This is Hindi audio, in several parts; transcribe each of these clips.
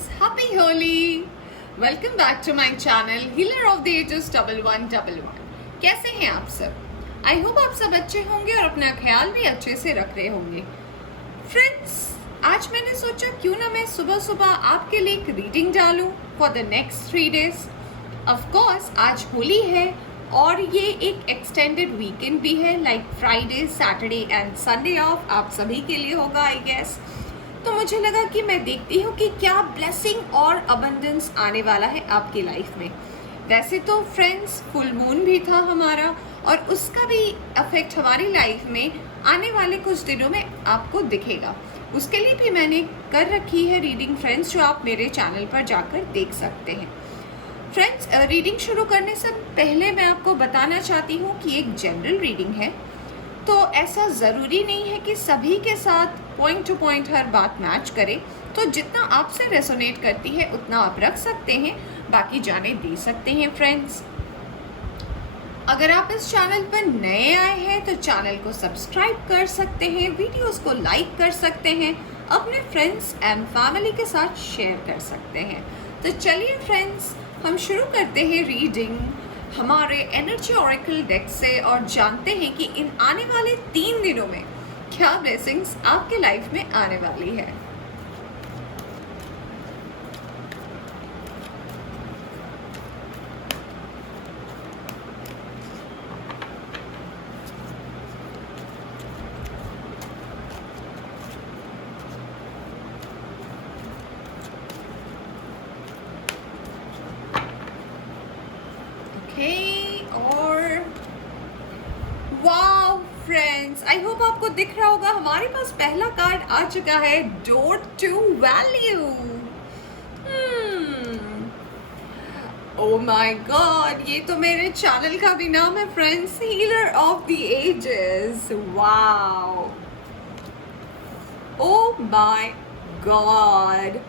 friends, happy Holi! Welcome back to my channel Healer of the Ages 1111। कैसे हैं आप सब? आई होप आप सब अच्छे होंगे और अपना ख्याल भी अच्छे से रख रहे होंगे। फ्रेंड्स, आज मैंने सोचा क्यों ना मैं सुबह सुबह आपके लिए एक रीडिंग डालूं for the next 3 days। Of course आज होली है और ये एक एक्सटेंडेड वीकेंड भी है, like Friday, Saturday and Sunday off आप सभी के लिए होगा आई गेस। तो मुझे लगा कि मैं देखती हूँ कि क्या ब्लेसिंग और अबंडेंस आने वाला है आपकी लाइफ में। वैसे तो फ्रेंड्स फुल मून भी था हमारा और उसका भी इफेक्ट हमारी लाइफ में आने वाले कुछ दिनों में आपको दिखेगा। उसके लिए भी मैंने कर रखी है रीडिंग फ्रेंड्स, जो आप मेरे चैनल पर जाकर देख सकते हैं। फ्रेंड्स, रीडिंग शुरू करने से पहले मैं आपको बताना चाहती हूँ कि एक जनरल रीडिंग है, तो ऐसा ज़रूरी नहीं है कि सभी के साथ पॉइंट टू पॉइंट हर बात मैच करे। तो जितना आपसे रेसोनेट करती है उतना आप रख सकते हैं, बाकी जाने दे सकते हैं। फ्रेंड्स, अगर आप इस चैनल पर नए आए हैं तो चैनल को सब्सक्राइब कर सकते हैं, वीडियोस को लाइक कर सकते हैं, अपने फ्रेंड्स एंड फैमिली के साथ शेयर कर सकते हैं। तो चलिए फ्रेंड्स, हम शुरू करते हैं रीडिंग हमारे एनर्जी ऑरेकल डेक से और जानते हैं कि इन आने वाले 3 दिनों में क्या ब्लेसिंग्स आपके लाइफ में आने वाली है। और वाओ फ्रेंड्स, आई होप आपको दिख रहा होगा, हमारे पास पहला कार्ड आ चुका है, door to value. Oh my god, ये तो मेरे चैनल का भी नाम है friends, healer of the ages. Wow, oh my god,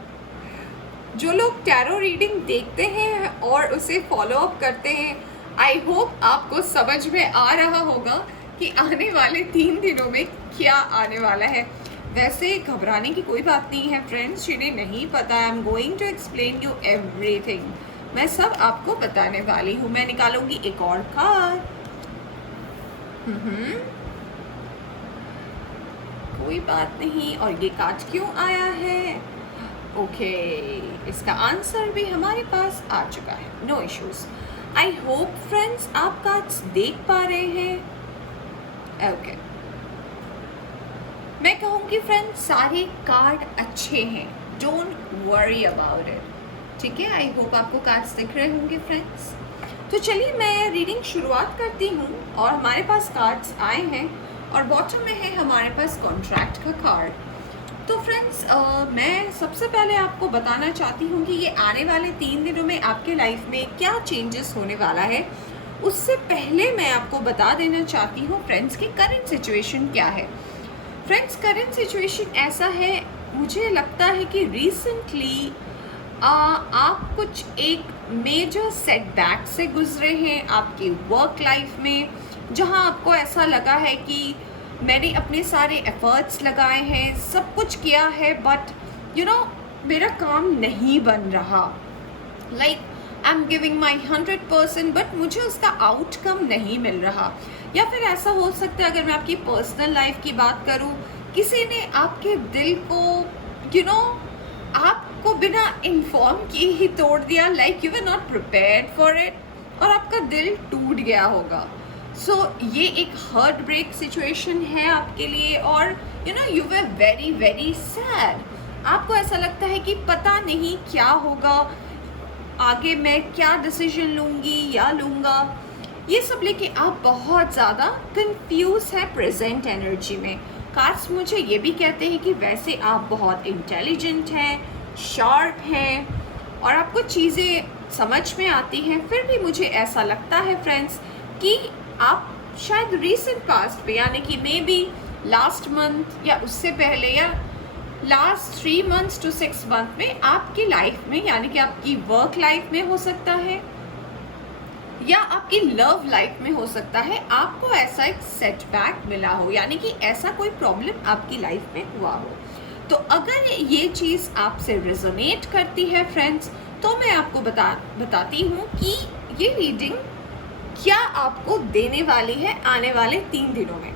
जो लोग टैरो रीडिंग देखते हैं और उसे फॉलो अप करते हैं, आई होप आपको समझ में आ रहा होगा कि आने वाले 3 दिनों में क्या आने वाला है। वैसे घबराने की कोई बात नहीं है फ्रेंड्स, जिन्हें नहीं पता, I am going to explain you everything. मैं सब आपको बताने वाली हूँ। मैं निकालूंगी एक और कार्ड। कोई बात नहीं। और ये कार्ड क्यों आया है? ओके, इसका आंसर भी हमारे पास आ चुका है, no issues. I hope friends आप कार्ड्स देख पा रहे हैं। ओके, मैं कहूँगी फ्रेंड्स सारे कार्ड अच्छे हैं, डोंट वरी अबाउट इट। ठीक है, आई होप आपको कार्ड्स दिख रहे होंगे फ्रेंड्स। तो चलिए मैं रीडिंग शुरुआत करती हूँ और हमारे पास कार्ड्स आए हैं और बॉटम में है हमारे पास कॉन्ट्रैक्ट का कार्ड। तो फ्रेंड्स, मैं सबसे पहले आपको बताना चाहती हूँ कि ये आने वाले 3 दिनों में आपके लाइफ में क्या चेंजेस होने वाला है। उससे पहले मैं आपको बता देना चाहती हूँ फ्रेंड्स कि करंट सिचुएशन क्या है। फ्रेंड्स, करंट सिचुएशन ऐसा है, मुझे लगता है कि रिसेंटली आप कुछ एक मेजर सेटबैक से गुजरे हैं आपकी वर्क लाइफ में, जहाँ आपको ऐसा लगा है कि मैंने अपने सारे एफर्ट्स लगाए हैं, सब कुछ किया है, बट यू नो मेरा काम नहीं बन रहा। Like I am giving my 100%, but मुझे उसका आउटकम नहीं मिल रहा। या फिर ऐसा हो सकता है, अगर मैं आपकी पर्सनल लाइफ की बात करूँ, किसी ने आपके दिल को आपको बिना इन्फॉर्म किए ही तोड़ दिया, like you were not prepared for it, और आपका दिल टूट गया होगा। सो ये एक हार्ट ब्रेक सिचुएशन है आपके लिए और you were very very sad. आपको ऐसा लगता है कि पता नहीं क्या होगा आगे, मैं क्या डिसीजन लूँगी या लूँगा, ये सब लेके आप बहुत ज़्यादा कंफ्यूज है प्रेजेंट एनर्जी में। कार्ड्स मुझे ये भी कहते हैं कि वैसे आप बहुत इंटेलिजेंट हैं, शार्प हैं और आपको चीज़ें समझ में आती हैं, फिर भी मुझे ऐसा लगता है फ्रेंड्स कि आप शायद रीसेंट पास्ट पे, यानी कि मे बी लास्ट मंथ या उससे पहले या लास्ट 3 months to 6 month में आपकी लाइफ में, यानी कि आपकी वर्क लाइफ में हो सकता है या आपकी लव लाइफ में हो सकता है, आपको ऐसा एक सेटबैक मिला हो, यानी कि ऐसा कोई प्रॉब्लम आपकी लाइफ में हुआ हो। तो अगर ये चीज़ आपसे रेजोनेट करती है फ्रेंड्स, तो मैं आपको बताती हूँ कि ये रीडिंग क्या आपको देने वाली है आने वाले 3 दिनों में।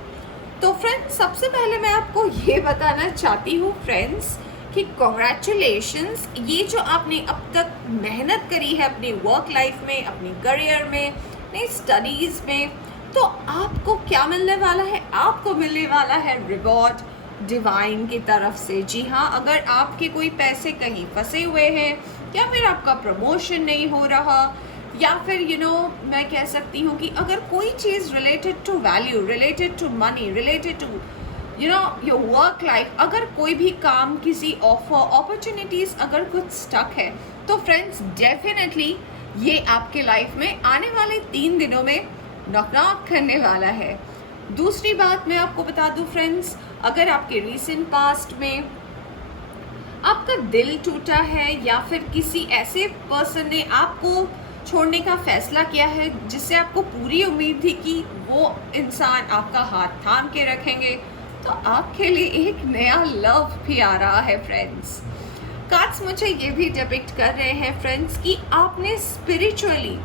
तो फ्रेंड्स, सबसे पहले मैं आपको ये बताना चाहती हूँ फ्रेंड्स कि कॉन्ग्रेचुलेशंस, ये जो आपने अब तक मेहनत करी है अपनी वर्क लाइफ में, अपनी करियर में, अपनी स्टडीज़ में, तो आपको क्या मिलने वाला है? आपको मिलने वाला है रिवॉर्ड डिवाइन की तरफ से। जी हाँ, अगर आपके कोई पैसे कहीं फंसे हुए हैं या फिर आपका प्रमोशन नहीं हो रहा, या फिर मैं कह सकती हूँ कि अगर कोई चीज़ related to value, related to money, related to your work life, अगर कोई भी काम, किसी ऑफर, अपॉर्चुनिटीज़ अगर कुछ स्टक है, तो फ्रेंड्स डेफिनेटली ये आपके लाइफ में आने वाले 3 दिनों में नॉक करने वाला है। दूसरी बात मैं आपको बता दूं फ्रेंड्स, अगर आपके रीसेंट पास्ट में आपका दिल टूटा है या फिर किसी ऐसे पर्सन ने आपको छोड़ने का फैसला किया है जिससे आपको पूरी उम्मीद थी कि वो इंसान आपका हाथ थाम के रखेंगे, तो आपके लिए एक नया लव भी आ रहा है फ्रेंड्स। कार्ड्स मुझे ये भी डिपिक्ट कर रहे हैं फ्रेंड्स कि आपने स्पिरिचुअली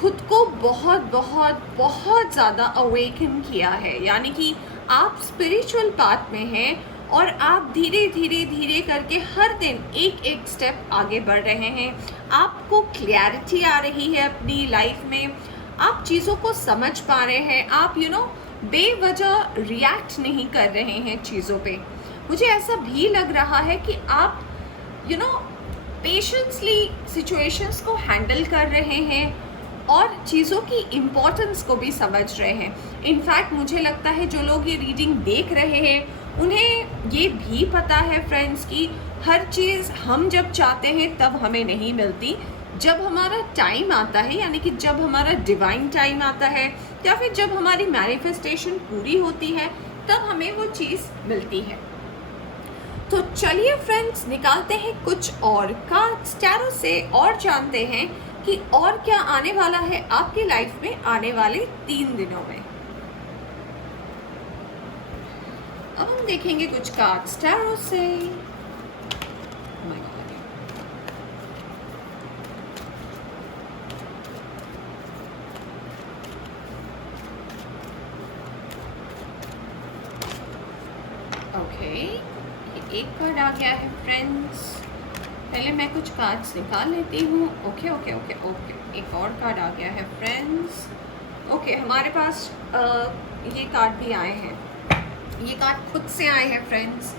खुद को बहुत बहुत बहुत ज़्यादा अवेकन किया है, यानी कि आप स्पिरिचुअल पाथ में हैं और आप धीरे धीरे धीरे करके हर दिन एक एक स्टेप आगे बढ़ रहे हैं। आपको क्लैरिटी आ रही है अपनी लाइफ में, आप चीज़ों को समझ पा रहे हैं, आप बेवजह रिएक्ट नहीं कर रहे हैं चीज़ों पे। मुझे ऐसा भी लग रहा है कि आप पेशेंसली सिचुएशंस को हैंडल कर रहे हैं और चीज़ों की इम्पोर्टेंस को भी समझ रहे हैं। इनफैक्ट मुझे लगता है जो लोग ये रीडिंग देख रहे हैं उन्हें ये भी पता है फ्रेंड्स कि हर चीज़ हम जब चाहते हैं तब हमें नहीं मिलती, जब हमारा टाइम आता है, यानी कि जब हमारा डिवाइन टाइम आता है या फिर जब हमारी मैनिफेस्टेशन पूरी होती है, तब हमें वो चीज़ मिलती है। तो चलिए फ्रेंड्स, निकालते हैं कुछ और कार्ड्स टैरो से और जानते हैं कि और क्या आने वाला है आपकी लाइफ में आने वाले 3 दिनों में। अब हम देखेंगे कुछ कार्ड्स टैरो से। ओके, एक कार्ड आ गया है फ्रेंड्स। पहले मैं कुछ कार्ड्स निकाल लेती हूँ। ओके ओके ओके ओके, एक और कार्ड आ गया है फ्रेंड्स। ओके, हमारे पास ये कार्ड भी आए हैं। ये कार्ड खुद से आए हैं फ्रेंड्स।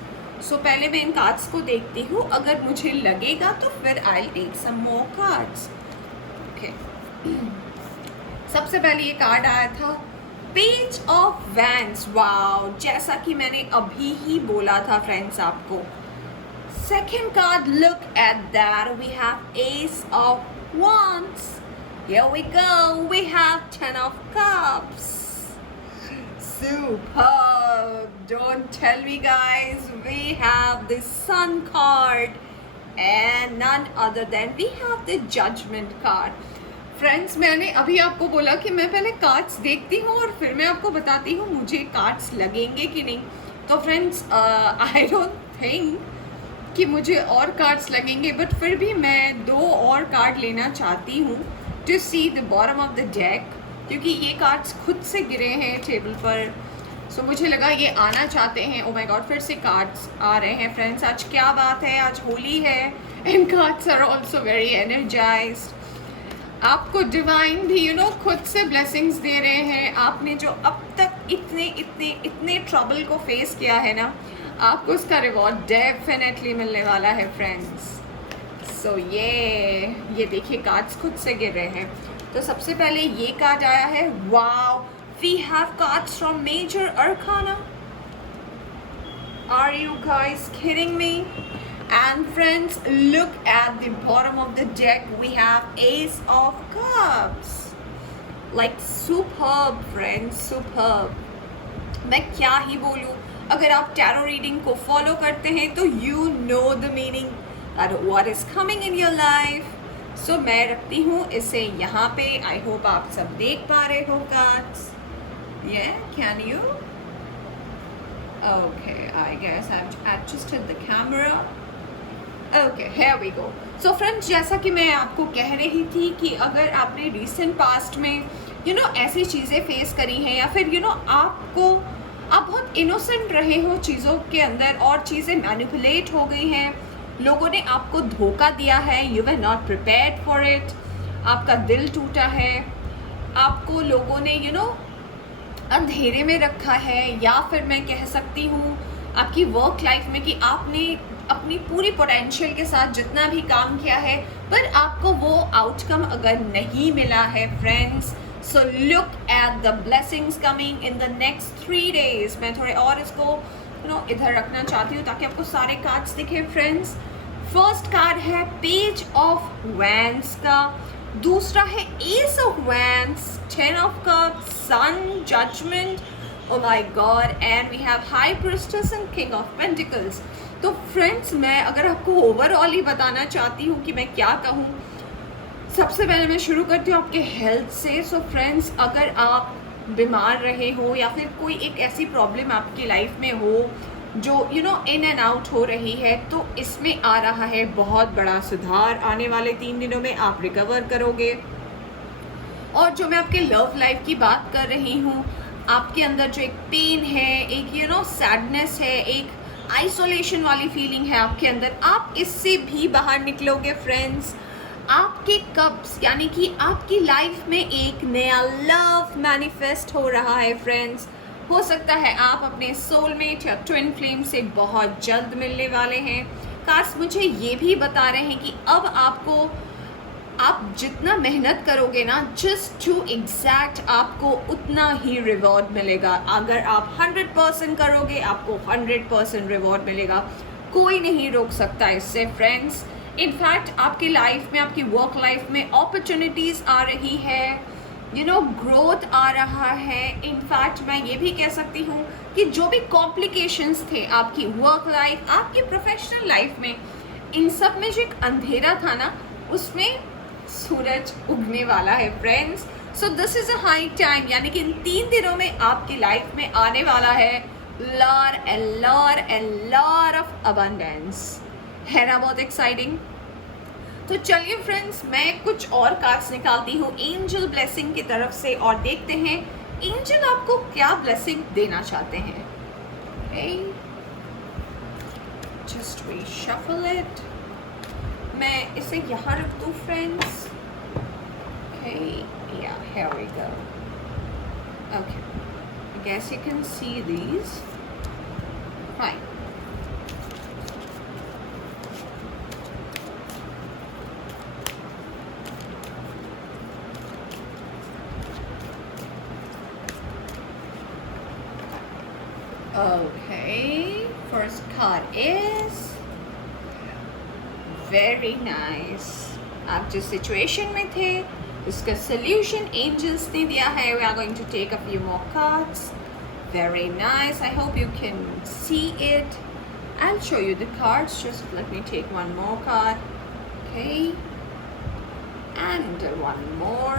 सो पहले मैं इन कार्ड्स को देखती हूँ, अगर मुझे लगेगा तो फिर I will take some more cards. Okay, सबसे पहले ये कार्ड आया था पेज ऑफ वैंड्स। वाओ, जैसा कि मैंने अभी ही बोला था फ्रेंड्स आपको। Second card, look at that, we have ace of wands. Here we go, we have 10 of cups. Superb. Don't tell me guys, we have the sun card and none other than we have the judgment card. Friends, मैंने अभी आपको बोला कि मैं पहले कार्ड्स देखती हूँ और फिर मैं आपको बताती हूँ मुझे कार्ड्स लगेंगे कि नहीं। तो फ्रेंड्स, आई डोंट थिंक कि मुझे और कार्ड्स लगेंगे, बट फिर भी मैं 2 और कार्ड लेना चाहती हूँ to see the bottom of the deck, क्योंकि ये कार्ड्स खुद से गिरे हैं टेबल पर। सो मुझे लगा ये आना चाहते हैं। ओ माय गॉड, फिर से कार्ड्स आ रहे हैं फ्रेंड्स। आज क्या बात है, आज होली है and cards are also very energized. आपको डिवाइन भी खुद से ब्लेसिंग्स दे रहे हैं। आपने जो अब तक इतने इतने इतने ट्रबल को फेस किया है ना, आपको उसका रिवॉर्ड डेफिनेटली मिलने वाला है फ्रेंड्स। सो ये देखिए, कार्ड्स खुद से गिर रहे हैं। तो सबसे पहले ये कार्ड आया है, wow, we have cards from major arcana. Are you guys kidding me? And friends, look at the bottom of the deck. We have Ace of Cups. Like superb friends, superb. मैं क्या ही बोलूँ, अगर आप टैरो रीडिंग को फॉलो करते हैं तो you know the meaning that what is coming in your life. So मैं रखती हूँ इसे यहाँ पे। I hope आप सब देख पा रहे हो cards. Yeah, can you? Okay, I guess I've adjusted the camera. Okay, here we go. So friends, जैसा कि मैं आपको कह रही थी कि अगर आपने recent past में ऐसी चीज़ें फेस करी हैं या फिर आप बहुत इनोसेंट रहे हो चीज़ों के अंदर और चीज़ें मैनिपुलेट हो गई हैं, लोगों ने आपको धोखा दिया है, you were not prepared for it, आपका दिल टूटा है, आपको लोगों ने अंधेरे में रखा है, या फिर मैं कह सकती हूँ आपकी वर्क लाइफ में कि आपने अपनी पूरी पोटेंशियल के साथ जितना भी काम किया है पर आपको वो आउटकम अगर नहीं मिला है friends, so look at the blessings coming in the next 3 days. मैं थोड़े और इसको इधर रखना चाहती हूँ ताकि आपको सारे कार्ड्स दिखे फ्रेंड्स. फर्स्ट कार्ड है पेज ऑफ वैंड्स का, दूसरा है ace of wands, 10 of cups, sun, judgement, oh my god, and we have high priestess and king of pentacles. तो फ्रेंड्स, मैं अगर आपको ओवरऑल ही बताना चाहती हूँ कि मैं क्या कहूँ, सबसे पहले मैं शुरू करती हूँ आपके हेल्थ से. सो फ्रेंड्स, अगर आप बीमार रहे हो या फिर कोई एक ऐसी प्रॉब्लम आपकी लाइफ में हो जो इन एंड आउट हो रही है, तो इसमें आ रहा है बहुत बड़ा सुधार. आने वाले 3 दिनों में आप रिकवर करोगे. और जो मैं आपके लव लाइफ की बात कर रही हूँ, आपके अंदर जो एक पेन है, एक सैडनेस है, एक आइसोलेशन वाली फीलिंग है आपके अंदर, आप इससे भी बाहर निकलोगे फ्रेंड्स. आपके कप्स यानी कि आपकी लाइफ में एक नया लव मैनिफेस्ट हो रहा है फ्रेंड्स. हो सकता है आप अपने सोलमेट या ट्विन फ्लेम से बहुत जल्द मिलने वाले हैं. कार्ड्स मुझे ये भी बता रहे हैं कि अब आप जितना मेहनत करोगे ना, जस्ट टू एग्जैक्ट आपको उतना ही रिवॉर्ड मिलेगा. अगर आप 100% करोगे आपको 100% रिवॉर्ड मिलेगा. कोई नहीं रोक सकता इससे फ्रेंड्स. इनफैक्ट आपकी लाइफ में, आपकी वर्क लाइफ में अपॉर्चुनिटीज़ आ रही है, ग्रोथ आ रहा है. इनफैक्ट मैं ये भी कह सकती हूँ कि जो भी कॉम्प्लिकेशंस थे आपकी वर्क लाइफ, आपकी प्रोफेशनल लाइफ में, इन सब में जो एक अंधेरा था ना, उसमें सूरज उगने वाला है friends. So this is a high time, यानी कि इन 3 दिनों में आपकी लाइफ में आने वाला है लॉर ऑफ अबंडेंस. है ना बहुत एक्साइटिंग? तो चलिए फ्रेंड्स, मैं कुछ और कार्ड्स निकालती हूँ एंजल ब्लेसिंग की तरफ से और देखते हैं एंजल आपको क्या ब्लेसिंग देना चाहते हैं. Just we shuffle it. मैं इसे यहाँ रख दूँ friends. Okay, yeah, here we go. Okay, I guess you can see these. Fine. Okay, first card is very nice. आप जिस सिचुएशन में थे उसका सोल्यूशन एंजल्स ने दिया है. We are going to take a few more cards. Very nice. I hope you can see it. I will show you the cards. Just let me take one more card. Okay, and one more.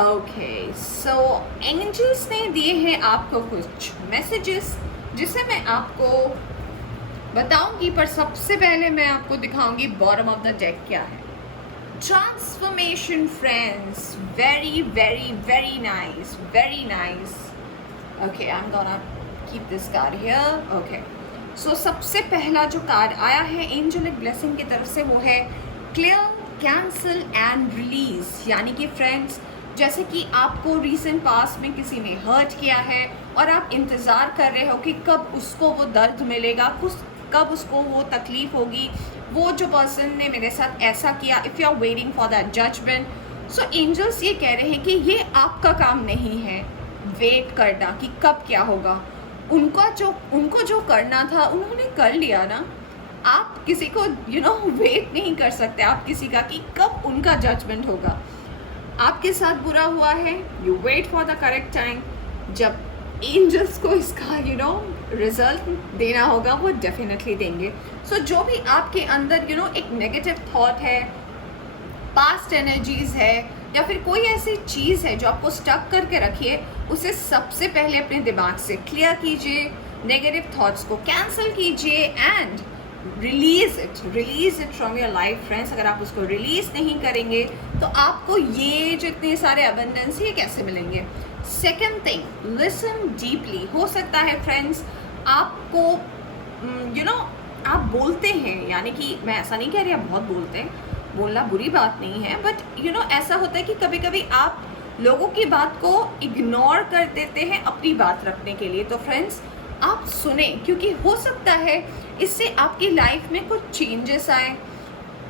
Okay, so angels ने दिए हैं आपको कुछ मैसेजेस जिसे मैं आपको बताऊंगी, पर सबसे पहले मैं आपको दिखाऊंगी बॉटम ऑफ द डेक क्या है. Transformation friends, very very very nice, very nice. Okay, I am gonna keep this card here. Okay, so सबसे पहला जो कार्ड आया है एंजेलिक ब्लेसिंग की तरफ से वो है क्लियर, कैंसल एंड रिलीज. यानी कि फ्रेंड्स, जैसे कि आपको रीसेंट पास्ट में किसी ने हर्ट किया है और आप इंतज़ार कर रहे हो कि कब उसको वो दर्द मिलेगा, कब उसको वो तकलीफ़ होगी, वो जो पर्सन ने मेरे साथ ऐसा किया. If you are waiting for that judgement, so angels ये कह रहे हैं कि ये आपका काम नहीं है वेट करना कि कब क्या होगा. उनको जो करना था उन्होंने कर लिया ना. आप किसी को वेट नहीं कर सकते आप किसी का कि कब उनका जजमेंट होगा. आपके साथ बुरा हुआ है, you wait for the correct time. जब एंजल्स को इसका रिजल्ट देना होगा वो डेफिनेटली देंगे. सो जो भी आपके अंदर एक नेगेटिव थॉट है, पास्ट एनर्जीज है, या फिर कोई ऐसी चीज़ है जो आपको स्टक करके रखी है, उसे सबसे पहले अपने दिमाग से क्लियर कीजिए, नेगेटिव थॉट्स को कैंसिल कीजिए and release it from your life friends. अगर आप उसको रिलीज नहीं करेंगे तो आपको ये जो इतने सारे अबंडेंस ये कैसे मिलेंगे। Second thing, listen deeply. हो सकता है फ्रेंड्स आपको आप बोलते हैं, यानी कि मैं ऐसा नहीं कह रही आप बहुत बोलते हैं, बोलना बुरी बात नहीं है, बट ऐसा होता है कि कभी कभी आप लोगों की बात को इग्नोर कर देते हैं अपनी बात रखने के लिए। तो फ्रेंड्स आप सुने, क्योंकि हो सकता है इससे आपकी लाइफ में कुछ चेंजेस आए।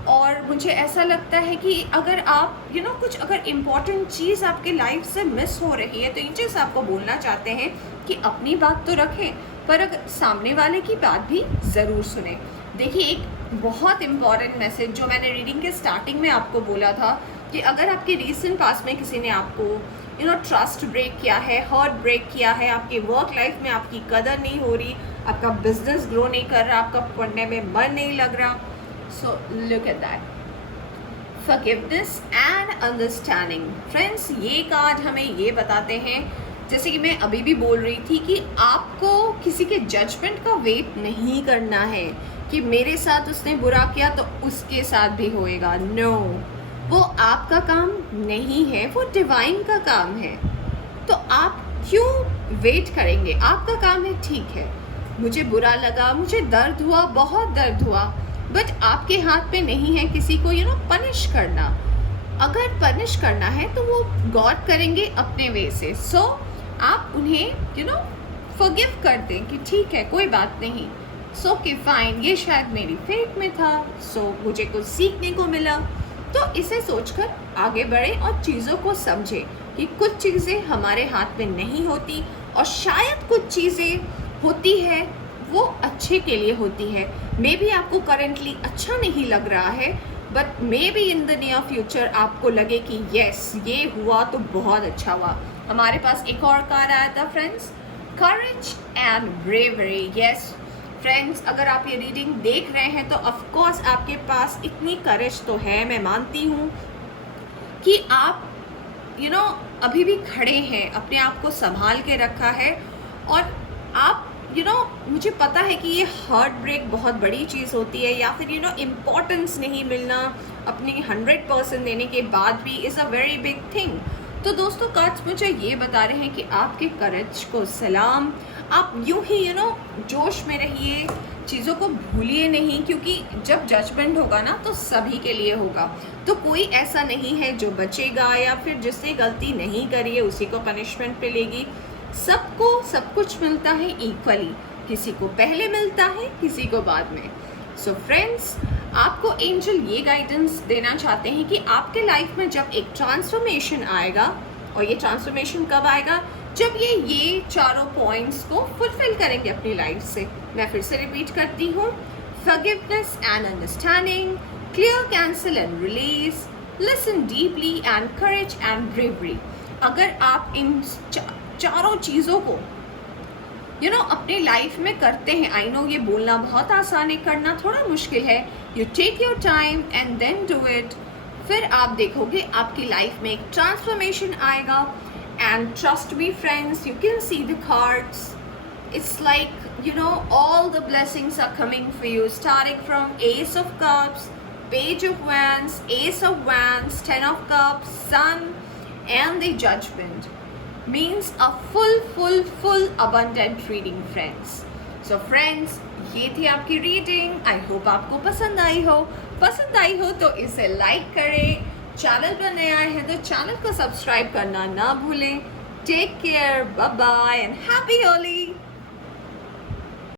और मुझे ऐसा लगता है कि अगर आप कुछ अगर इम्पोर्टेंट चीज़ आपके लाइफ से मिस हो रही है तो ये चीज़ आपको बोलना चाहते हैं कि अपनी बात तो रखें, पर अगर सामने वाले की बात भी ज़रूर सुने। देखिए, एक बहुत इम्पॉर्टेंट मैसेज जो मैंने रीडिंग के स्टार्टिंग में आपको बोला था कि अगर आपके रीसेंट पास में किसी ने आपको ट्रस्ट ब्रेक किया है, हर्ट ब्रेक किया है, आपकी वर्क लाइफ में आपकी कदर नहीं हो रही, आपका बिजनेस ग्रो नहीं कर रहा, आपका पढ़ने में मन नहीं लग रहा, so look at that, forgiveness and understanding. Friends ये कार्ड हमें ये बताते हैं, जैसे कि मैं अभी भी बोल रही थी, कि आपको किसी के जजमेंट का वेट नहीं करना है कि मेरे साथ उसने बुरा किया तो उसके साथ भी होएगा। नो, वो आपका काम नहीं है, वो डिवाइन का काम है। तो आप क्यों वेट करेंगे? आपका काम है, ठीक है मुझे बुरा लगा, मुझे दर्द हुआ, बहुत दर्द हुआ, बट आपके हाथ में नहीं है किसी को पनिश करना। अगर पनिश करना है तो वो गॉड करेंगे अपने वे से। सो आप उन्हें फॉरगिव कर दें कि ठीक है कोई बात नहीं, सो कि फाइन, ये शायद मेरी फेट में था, सो मुझे कुछ सीखने को मिला। तो इसे सोचकर आगे बढ़े और चीज़ों को समझें कि कुछ चीज़ें हमारे हाथ में नहीं होती और शायद कुछ चीज़ें होती है वो अच्छे के लिए होती है। मे बी आपको करेंटली अच्छा नहीं लग रहा है, but may be in the near future आपको लगे कि यस ये हुआ तो बहुत अच्छा हुआ। हमारे पास एक और कार्ड आया था friends, courage and bravery. Yes friends, अगर आप ये रीडिंग देख रहे हैं तो ऑफ कोर्स आपके पास इतनी करेज तो है, मैं मानती हूँ कि आप अभी भी खड़े हैं, अपने आप को संभाल के रखा है। और आप मुझे पता है कि ये हार्ट ब्रेक बहुत बड़ी चीज़ होती है, या फिर इम्पोर्टेंस नहीं मिलना अपनी 100% देने के बाद भी is a very big thing. तो दोस्तों कार्ड्स मुझे ये बता रहे हैं कि आपके करेज को सलाम। आप यूं ही जोश में रहिए, चीज़ों को भूलिए नहीं, क्योंकि जब जजमेंट होगा ना तो सभी के लिए होगा। तो कोई ऐसा नहीं है जो बचेगा, या फिर जिसने गलती नहीं करी है उसी को पनिशमेंट मिलेगी। सबको सब कुछ मिलता है इक्वली, किसी को पहले मिलता है, किसी को बाद में। सो फ्रेंड्स, आपको एंजल ये गाइडेंस देना चाहते हैं कि आपके लाइफ में जब एक ट्रांसफॉर्मेशन आएगा, और ये ट्रांसफॉर्मेशन कब आएगा? जब ये चारों पॉइंट्स को फुलफिल करेंगे अपनी लाइफ से। मैं फिर से रिपीट करती हूँ, forgiveness and understanding, clear, cancel and release, listen deeply and courage and bravery. अगर आप इन चारों चीज़ों को अपने लाइफ में करते हैं, आई नो ये बोलना बहुत आसान है, करना थोड़ा मुश्किल है, you take your time and then do it, फिर आप देखोगे आपकी लाइफ में एक ट्रांसफॉर्मेशन आएगा। And trust me friends, you can see the cards, it's like all the blessings are coming for you, starting from Ace of Cups, Page of Wands, Ace of Wands, Ten of Cups, Sun and the Judgment. Means a full abundant reading friends. So friends, ये थी आपकी रीडिंग। आई होप आपको पसंद आई हो तो इसे लाइक करें, चैनल पर नए आए हैं तो चैनल को सब्सक्राइब करना ना भूलें। Take care, bye bye and happy Holi.